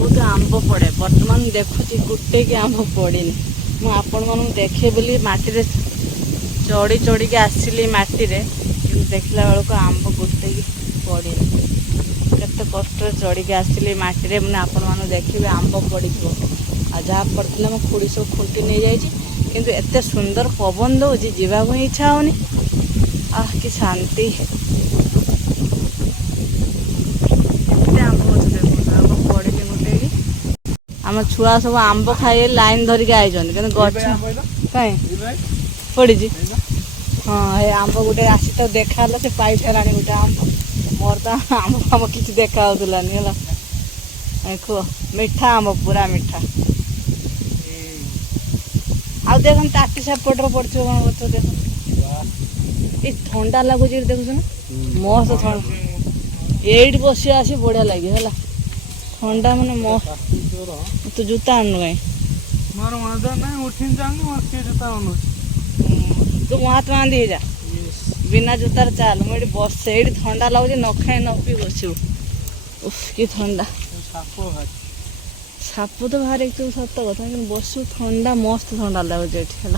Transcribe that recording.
बहुत आंब पड़े बर्तमान देखुची गुटे की आंब पड़ी मुझे आपण मन देखे बोली माटी रे चढ़ी चढ़ी के आसली माटी रे देखला बेलू को आंब गुटे की पड़ी केते कष्ट चढ़ी के आसली माटी रे मैंने आपण मन देखिए आंब पड़ी आ जहाँ पड़ता मो खुड़ी सब खुंटी नहीं जाइए किंतु एते सुंदर पवन दौर जावाक इच्छा होनी आह कि शांति आम छुआ सब आंब खाई लाइन धरिक आई गछ कहीं पड़ी हाँ ये आंब गोटे आसी तो देखा से पाई फेरानी गोटे आंब मोर तो आंब फाम कि देखा है देख मीठा आंब पूरा मीठा आ देख ताटी सेपट पड़े कौन बच देख ये ठंडा लगुच देखुच ना मस्त ठंडा ये बस आसी बढ़िया लगे है ठंडा मैंने मस्त तो जूता आनु कहीं तू महात्मा गांधी जा बिना जूतार चाल मुझे बस से ठंडा लगुच न खाई न पी बस उफ कि ठंडा साप तो बाहर एक सत कथा कि बस ठंडा मस्त ठंडा लगुच है।